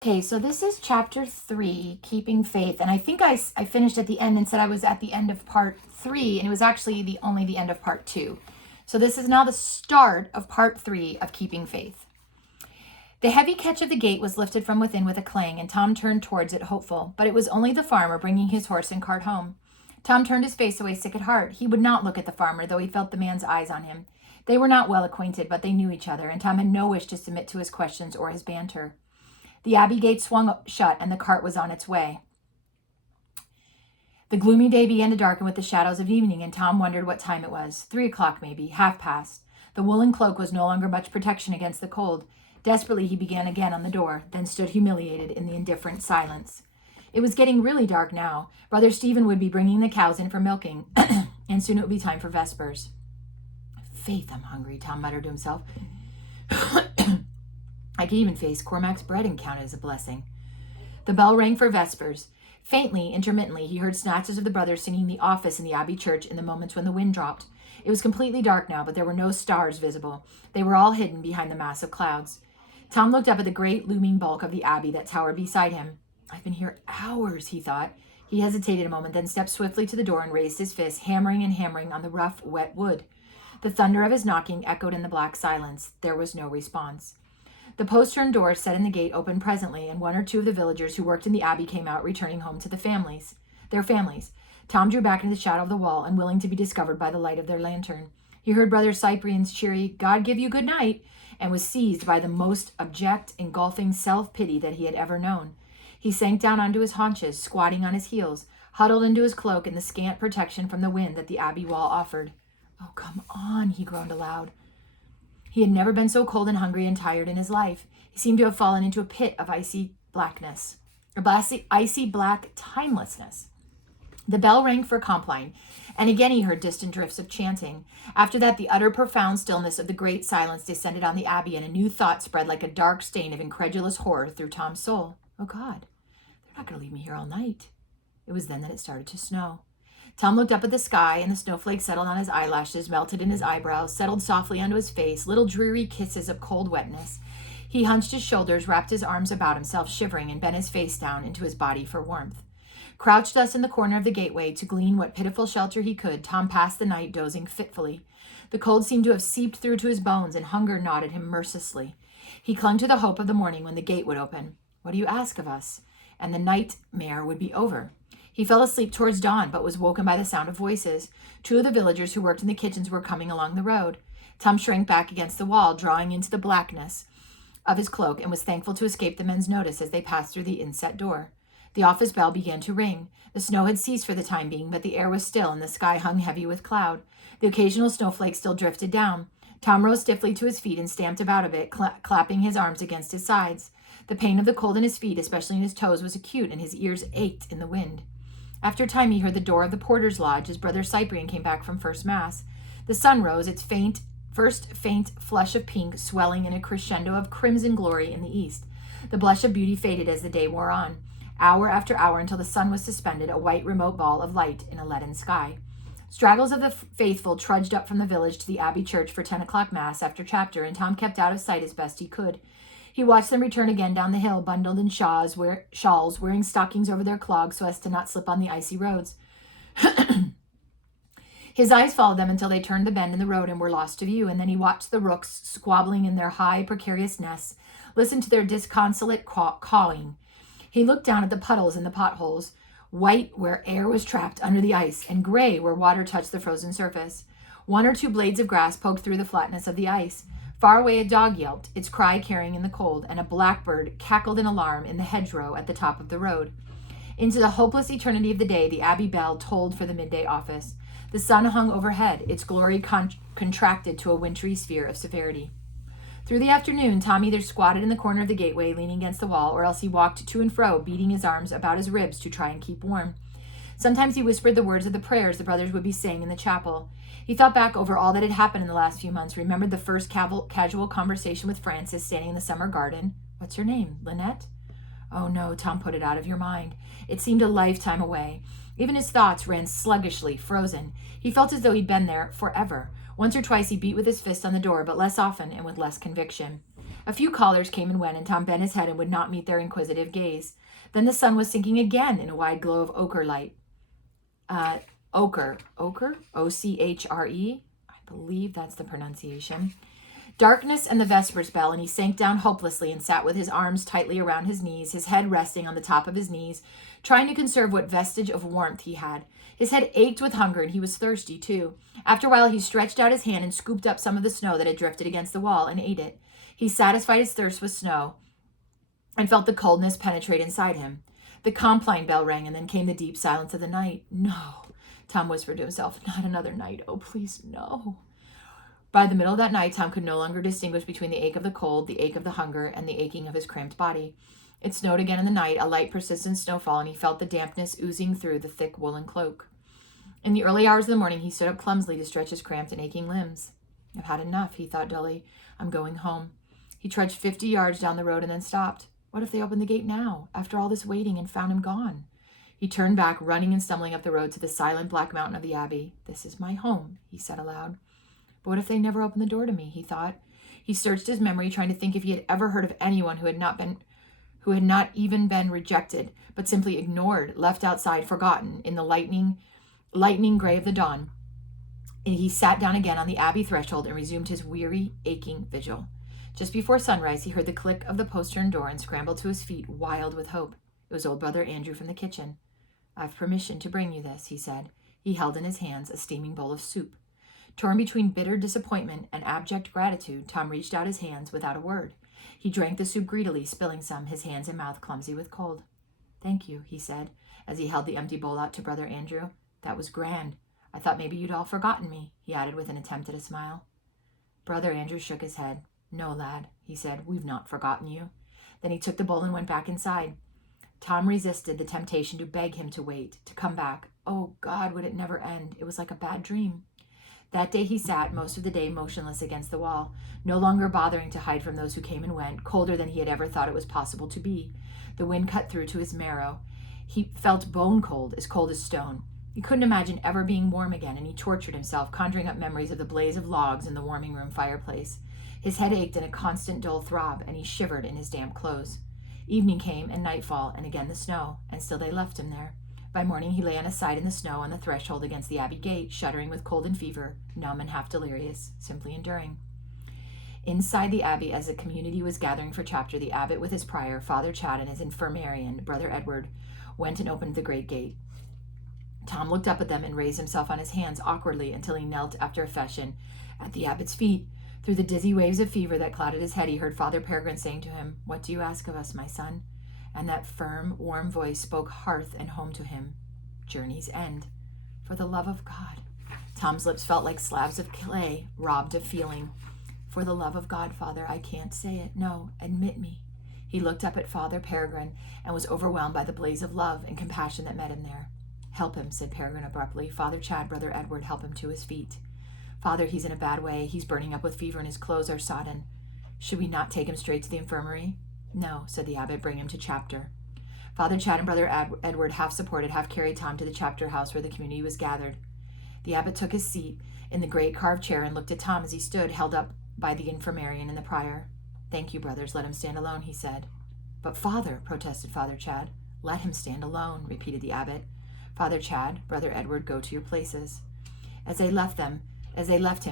Okay, so this is chapter 3, Keeping Faith. And I think I finished at the end and said I was at the end of part 3, and it was actually only the end of part 2. So this is now the start of part 3 of Keeping Faith. The heavy catch of the gate was lifted from within with a clang, and Tom turned towards it hopeful. But it was only the farmer bringing his horse and cart home. Tom turned his face away sick at heart. He would not look at the farmer, though he felt the man's eyes on him. They were not well acquainted, but they knew each other, and Tom had no wish to submit to his questions or his banter. The abbey gate swung shut, and the cart was on its way. The gloomy day began to darken with the shadows of evening, and Tom wondered what time it was. 3 o'clock, maybe, 1/2 past. The woolen cloak was no longer much protection against the cold. Desperately, he began again on the door, then stood humiliated in the indifferent silence. It was getting really dark now. Brother Stephen would be bringing the cows in for milking, and soon it would be time for vespers. Faith, I'm hungry, Tom muttered to himself. I could even face Cormac's bread and count it as a blessing. The bell rang for vespers. Faintly, intermittently, he heard snatches of the brothers singing the office in the abbey church in the moments when the wind dropped. It was completely dark now, but there were no stars visible. They were all hidden behind the mass of clouds. Tom looked up at the great looming bulk of the abbey that towered beside him. I've been here hours, he thought. He hesitated a moment, then stepped swiftly to the door and raised his fist, hammering and hammering on the rough, wet wood. The thunder of his knocking echoed in the black silence. There was no response. The postern door set in the gate opened presently, and 1 or 2 of the villagers who worked in the abbey came out, returning home to their families. Tom drew back into the shadow of the wall, unwilling to be discovered by the light of their lantern. He heard Brother Cyprian's cheery, God give you good night, and was seized by the most abject, engulfing self-pity that he had ever known. He sank down onto his haunches, squatting on his heels, huddled into his cloak in the scant protection from the wind that the abbey wall offered. Oh, come on, he groaned aloud. He had never been so cold and hungry and tired in his life. He seemed to have fallen into a pit of icy blackness, icy black timelessness. The bell rang for Compline, and again he heard distant drifts of chanting. After that, the utter profound stillness of the great silence descended on the abbey, and a new thought spread like a dark stain of incredulous horror through Tom's soul. Oh God, they're not going to leave me here all night. It was then that it started to snow. Tom looked up at the sky, and the snowflakes settled on his eyelashes, melted in his eyebrows, settled softly onto his face, little dreary kisses of cold wetness. He hunched his shoulders, wrapped his arms about himself, shivering, and bent his face down into his body for warmth. Crouched thus in the corner of the gateway to glean what pitiful shelter he could, Tom passed the night dozing fitfully. The cold seemed to have seeped through to his bones, and hunger gnawed at him mercilessly. He clung to the hope of the morning when the gate would open. What do you ask of us? And the nightmare would be over. He fell asleep towards dawn, but was woken by the sound of voices. 2 of the villagers who worked in the kitchens were coming along the road. Tom shrank back against the wall, drawing into the blackness of his cloak, and was thankful to escape the men's notice as they passed through the inset door. The office bell began to ring. The snow had ceased for the time being, but the air was still, and the sky hung heavy with cloud. The occasional snowflake still drifted down. Tom rose stiffly to his feet and stamped about a bit, clapping his arms against his sides. The pain of the cold in his feet, especially in his toes, was acute, and his ears ached in the wind. After a time, he heard the door of the porter's lodge as Brother Cyprian came back from first mass. The sun rose, its first faint flush of pink swelling in a crescendo of crimson glory in the east. The blush of beauty faded as the day wore on, hour after hour, until the sun was suspended, a white remote ball of light in a leaden sky. Straggles of the faithful trudged up from the village to the abbey church for 10 o'clock mass after chapter, and Tom kept out of sight as best he could. He watched them return again down the hill, bundled in shawls, wearing stockings over their clogs so as to not slip on the icy roads. His eyes followed them until they turned the bend in the road and were lost to view, and then he watched the rooks squabbling in their high, precarious nests, listened to their disconsolate cawing. He looked down at the puddles and the potholes, white where air was trapped under the ice, and gray where water touched the frozen surface. 1 or 2 blades of grass poked through the flatness of the ice. Far away a dog yelped, its cry carrying in the cold, and a blackbird cackled in alarm in the hedgerow at the top of the road. Into the hopeless eternity of the day, the abbey bell tolled for the midday office. The sun hung overhead, its glory contracted to a wintry sphere of severity. Through the afternoon, Tom either squatted in the corner of the gateway, leaning against the wall, or else he walked to and fro, beating his arms about his ribs to try and keep warm. Sometimes he whispered the words of the prayers the brothers would be saying in the chapel. He thought back over all that had happened in the last few months, remembered the first casual conversation with Frances standing in the summer garden. What's your name, Lynette? Oh no, Tom put it out of your mind. It seemed a lifetime away. Even his thoughts ran sluggishly, frozen. He felt as though he'd been there forever. Once or twice he beat with his fist on the door, but less often and with less conviction. A few callers came and went, and Tom bent his head and would not meet their inquisitive gaze. Then the sun was sinking again in a wide glow of ochre light. Ochre, O-C-H-R-E. I believe that's the pronunciation. Darkness and the vespers bell, and he sank down hopelessly and sat with his arms tightly around his knees, his head resting on the top of his knees, trying to conserve what vestige of warmth he had. His head ached with hunger, and he was thirsty, too. After a while, he stretched out his hand and scooped up some of the snow that had drifted against the wall and ate it. He satisfied his thirst with snow and felt the coldness penetrate inside him. The compline bell rang, and then came the deep silence of the night. No, Tom whispered to himself, not another night. Oh, please, no. By the middle of that night, Tom could no longer distinguish between the ache of the cold, the ache of the hunger, and the aching of his cramped body. It snowed again in the night, a light, persistent snowfall, and he felt the dampness oozing through the thick woolen cloak. In the early hours of the morning, he stood up clumsily to stretch his cramped and aching limbs. I've had enough, he thought dully. I'm going home. He trudged 50 yards down the road and then stopped. What if they opened the gate now, after all this waiting, and found him gone? He turned back, running and stumbling up the road to the silent black mountain of the Abbey. This is my home, he said aloud. But what if they never opened the door to me, he thought. He searched his memory, trying to think if he had ever heard of anyone who had not even been rejected, but simply ignored, left outside, forgotten, in the lightning gray of the dawn. And he sat down again on the Abbey threshold and resumed his weary, aching vigil. Just before sunrise, he heard the click of the postern door and scrambled to his feet, wild with hope. It was old Brother Andrew from the kitchen. I've permission to bring you this, he said. He held in his hands a steaming bowl of soup. Torn between bitter disappointment and abject gratitude, Tom reached out his hands without a word. He drank the soup greedily, spilling some, his hands and mouth clumsy with cold. Thank you, he said, as he held the empty bowl out to Brother Andrew. That was grand. I thought maybe you'd all forgotten me, he added with an attempt at a smile. Brother Andrew shook his head. No, lad, he said, we've not forgotten you. Then he took the bowl and went back inside. Tom resisted the temptation to beg him to wait, to come back. Oh, God, would it never end? It was like a bad dream. That day he sat most of the day motionless against the wall, no longer bothering to hide from those who came and went, colder than he had ever thought it was possible to be. The wind cut through to his marrow. He felt bone cold as stone. He couldn't imagine ever being warm again, and he tortured himself, conjuring up memories of the blaze of logs in the warming room fireplace. His head ached in a constant dull throb, and he shivered in his damp clothes. Evening came, and nightfall, and again the snow, and still they left him there. By morning he lay on his side in the snow on the threshold against the Abbey gate, shuddering with cold and fever, numb and half delirious, simply enduring. Inside the Abbey, as the community was gathering for chapter, the abbot with his prior, Father Chad, and his infirmarian, Brother Edward, went and opened the great gate. Tom looked up at them and raised himself on his hands awkwardly until he knelt after a fashion at the abbot's feet. Through the dizzy waves of fever that clouded his head, he heard Father Peregrine saying to him, What do you ask of us, my son? And that firm, warm voice spoke hearth and home to him. Journey's end. For the love of God. Tom's lips felt like slabs of clay, robbed of feeling. For the love of God, Father, I can't say it. No, admit me. He looked up at Father Peregrine and was overwhelmed by the blaze of love and compassion that met him there. Help him, said Peregrine abruptly. Father Chad, Brother Edward, help him to his feet. Father, he's in a bad way. He's burning up with fever and his clothes are sodden. Should we not take him straight to the infirmary? No, said the abbot, bring him to chapter. Father Chad and Brother Edward half supported, half carried Tom to the chapter house where the community was gathered. The abbot took his seat in the great carved chair and looked at Tom as he stood, held up by the infirmarian and the prior. Thank you, brothers, let him stand alone, he said. But Father, protested Father Chad. Let him stand alone, repeated the abbot. Father Chad, Brother Edward, go to your places. As they left him,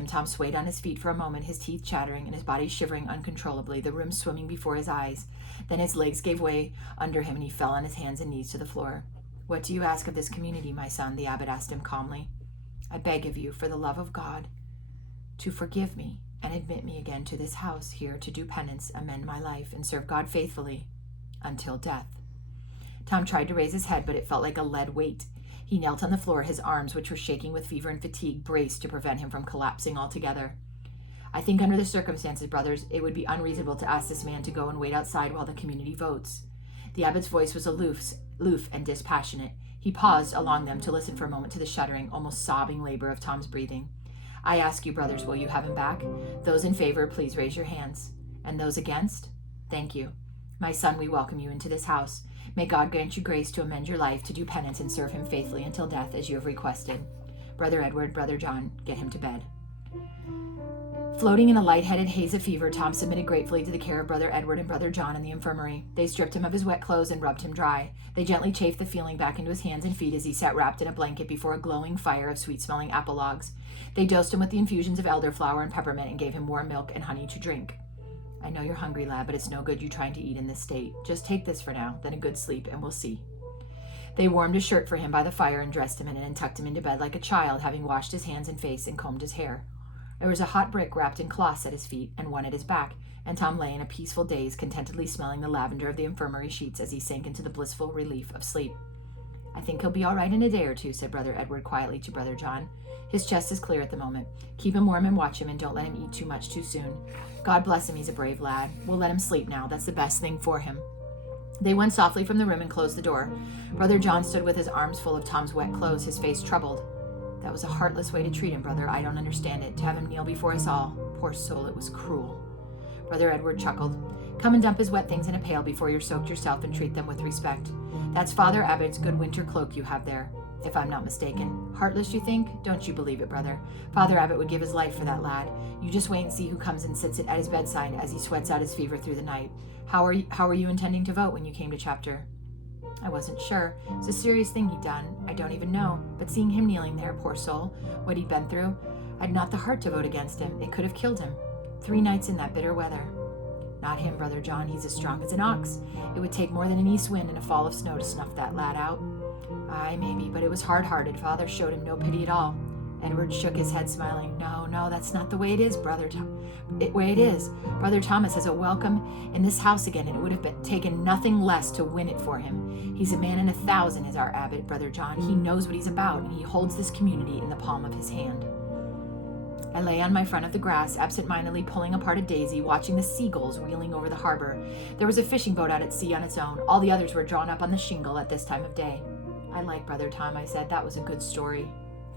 Tom swayed on his feet for a moment, his teeth chattering and his body shivering uncontrollably, the room swimming before his eyes. Then his legs gave way under him and he fell on his hands and knees to the floor. What do you ask of this community, my son? The abbot asked him calmly. I beg of you, for the love of God, to forgive me and admit me again to this house here to do penance, amend my life, and serve God faithfully until death. Tom tried to raise his head, but it felt like a lead weight. He knelt on the floor, his arms, which were shaking with fever and fatigue, braced to prevent him from collapsing altogether. I think under the circumstances, brothers, it would be unreasonable to ask this man to go and wait outside while the community votes. The abbot's voice was aloof and dispassionate. He paused along them to listen for a moment to the shuddering, almost sobbing labor of Tom's breathing. I ask you, brothers, will you have him back? Those in favor, please raise your hands. And those against? Thank you. My son, we welcome you into this house. May God grant you grace to amend your life, to do penance and serve him faithfully until death, as you have requested. Brother Edward, Brother John, get him to bed. Floating in a lightheaded haze of fever, Tom submitted gratefully to the care of Brother Edward and Brother John in the infirmary. They stripped him of his wet clothes and rubbed him dry. They gently chafed the feeling back into his hands and feet as he sat wrapped in a blanket before a glowing fire of sweet-smelling apple logs. They dosed him with the infusions of elderflower and peppermint and gave him warm milk and honey to drink. I know you're hungry, lad, but it's no good you trying to eat in this state. Just take this for now, then a good sleep, and we'll see. They warmed a shirt for him by the fire and dressed him in it and tucked him into bed like a child, having washed his hands and face and combed his hair. There was a hot brick wrapped in cloths at his feet and one at his back, and Tom lay in a peaceful daze, contentedly smelling the lavender of the infirmary sheets as he sank into the blissful relief of sleep. I think he'll be all right in a day or two, said Brother Edward quietly to Brother John. His chest is clear at the moment. Keep him warm and watch him, and don't let him eat too much too soon. God bless him, he's a brave lad. We'll let him sleep now. That's the best thing for him. They went softly from the room and closed the door. Brother John stood with his arms full of Tom's wet clothes, his face troubled. That was a heartless way to treat him, brother. I don't understand it. To have him kneel before us all. Poor soul, it was cruel. Brother Edward chuckled. Come and dump his wet things in a pail before you're soaked yourself and treat them with respect. That's Father Abbott's good winter cloak you have there, if I'm not mistaken. Heartless, you think? Don't you believe it, brother. Father Abbott would give his life for that lad. You just wait and see who comes and sits at his bedside as he sweats out his fever through the night. How are you intending to vote when you came to chapter? I wasn't sure. It's a serious thing he'd done. I don't even know. But seeing him kneeling there, poor soul, what he'd been through, I'd not the heart to vote against him. It could have killed him. 3 nights in that bitter weather. Not him, Brother John. He's as strong as an ox. It would take more than an east wind and a fall of snow to snuff that lad out. Aye, maybe, but it was hard-hearted. Father showed him no pity at all. Edward shook his head, smiling. No, that's not the way it is, Brother way it is. Brother Thomas has a welcome in this house again, and it would have taken nothing less to win it for him. He's a man in 1,000, is our abbot, Brother John. He knows what he's about, and he holds this community in the palm of his hand. I lay on my front of the grass, absent-mindedly pulling apart a daisy, watching the seagulls wheeling over the harbor. There was a fishing boat out at sea on its own. All the others were drawn up on the shingle at this time of day. I like Brother Tom, I said. That was a good story.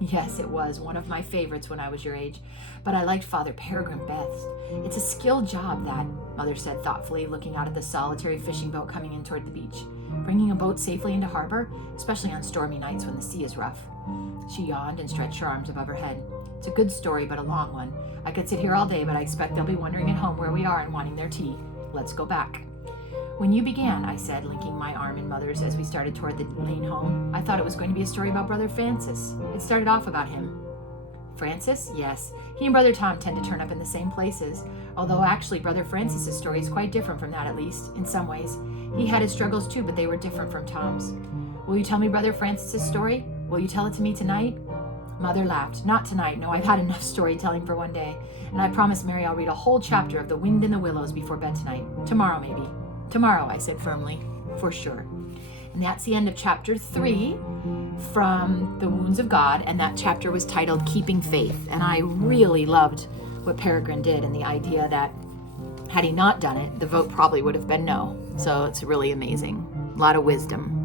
Yes, it was one of my favorites when I was your age, but I liked Father Peregrine best. It's a skilled job, that, Mother said thoughtfully, looking out at the solitary fishing boat coming in toward the beach. Bringing a boat safely into harbor, especially on stormy nights when the sea is rough. She yawned and stretched her arms above her head. It's a good story, but a long one. I could sit here all day, but I expect they'll be wondering at home where we are and wanting their tea. Let's go back. When you began, I said, linking my arm in Mother's as we started toward the lane home, I thought it was going to be a story about Brother Francis. It started off about him. Francis? Yes. He and Brother Tom tend to turn up in the same places, although actually Brother Francis's story is quite different from that, at least, in some ways. He had his struggles too, but they were different from Tom's. Will you tell me Brother Francis's story? Will you tell it to me tonight? Mother laughed. Not tonight. No, I've had enough storytelling for one day. And I promised Mary I'll read a whole chapter of The Wind in the Willows before bed tonight. Tomorrow, maybe. Tomorrow, I said firmly. For sure. And that's the end of chapter 3 from The Wounds of God. And that chapter was titled Keeping Faith. And I really loved what Peregrine did and the idea that had he not done it, the vote probably would have been no. So it's really amazing. A lot of wisdom.